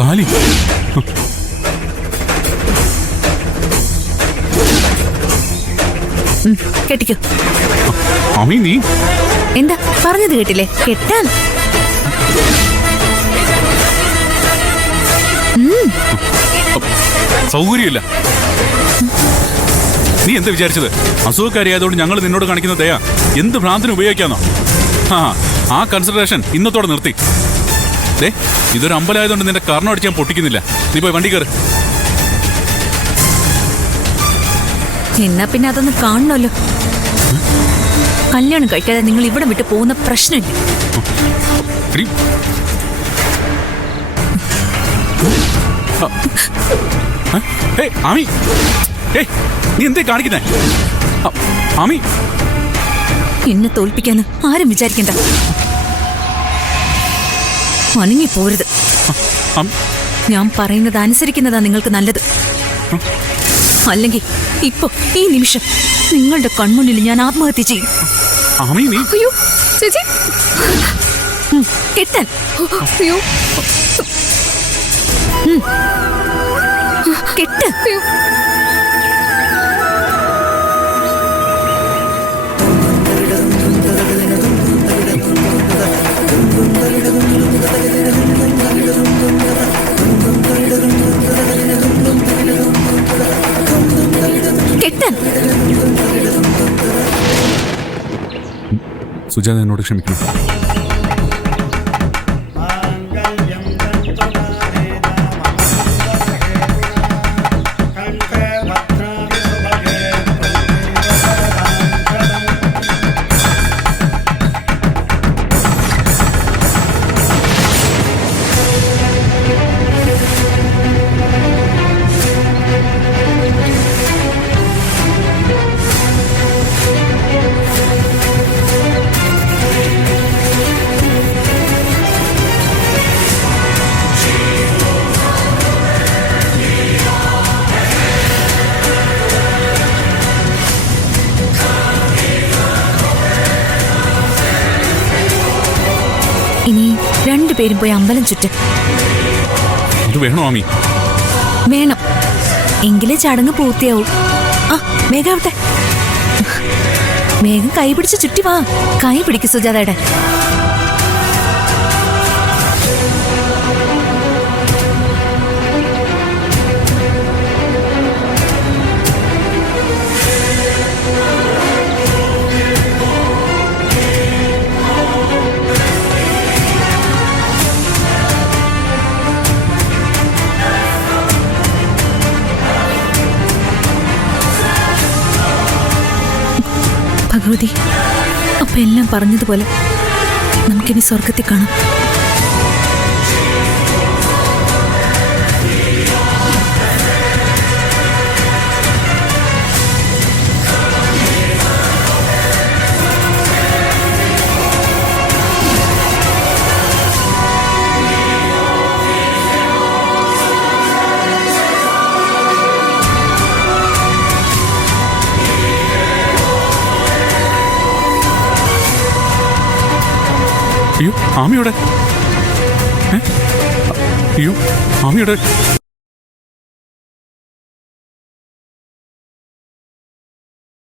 താലി. കെട്ടിക്കോ. അമ്മി നീ എന്താ പറഞ്ഞത് കേട്ടില്ലേ? കെട്ടാൻ. സൗകര്യമില്ല. നീ എന്താ വിചാരിച്ചത്? അസുഖക്കാരിയായതുകൊണ്ട് ഞങ്ങൾ നിന്നോട് കാണിക്കുന്ന ദയ എന്ത് ഭ്രാന്തിന് ഉപയോഗിക്കാന്നോ? ആ കൺസിഡറേഷൻ ഇന്നത്തോടെ നിർത്തി. ഇതൊരു അമ്പലമായതുകൊണ്ട് നിന്റെ കർണം അടിച്ച് ഞാൻ പൊട്ടിക്കുന്നില്ല. നീ പോയി വണ്ടി കയറ്. എന്നാ പിന്നെ അതൊന്ന് കാണണമല്ലോ. കല്യാണം കഴിക്കാതെ നിങ്ങൾ ഇവിടെ വിട്ട് പോകുന്ന പ്രശ്നമില്ല. നീ എന്തേ കാണിക്കുന്നേ? ആമി, എന്നെ തോൽപ്പിക്കാന്ന് ആരും വിചാരിക്കണ്ട. അനങ്ങി പോരുത്. ഞാൻ പറയുന്നത് അനുസരിക്കുന്നതാ നിങ്ങൾക്ക് നല്ലത്. അല്ലെങ്കിൽ ഇപ്പൊ ഈ നിമിഷം നിങ്ങളുടെ കൺമുന്നിൽ ഞാൻ ആത്മഹത്യ ചെയ്യും. അയ്യോ ചേച്ചി, കെട്ടാൻ. അയ്യോ കെട്ട്. കെട്ടാൻ. സുജാത എന്നോട് ക്ഷമിക്കണം. ഇനി രണ്ടുപേരും പോയി അമ്പലം ചുറ്റും. ഇത് വേണോ ആമി? വേണം. എങ്കിലേ ചടങ്ങ് പൂർത്തിയാവും. വേഗാവട്ടെ. വേഗം കൈ പിടിച്ച് ചുറ്റി വാ. കൈ പിടിക്ക് സുജാതയുടെ. ഭഗവതി, അപ്പൊ എല്ലാം പറഞ്ഞതുപോലെ നമുക്കിനി സ്വർഗത്തിൽ കാണാം. അയ്യോ ആമിയുടെ, അയ്യോ ആമിയുടെ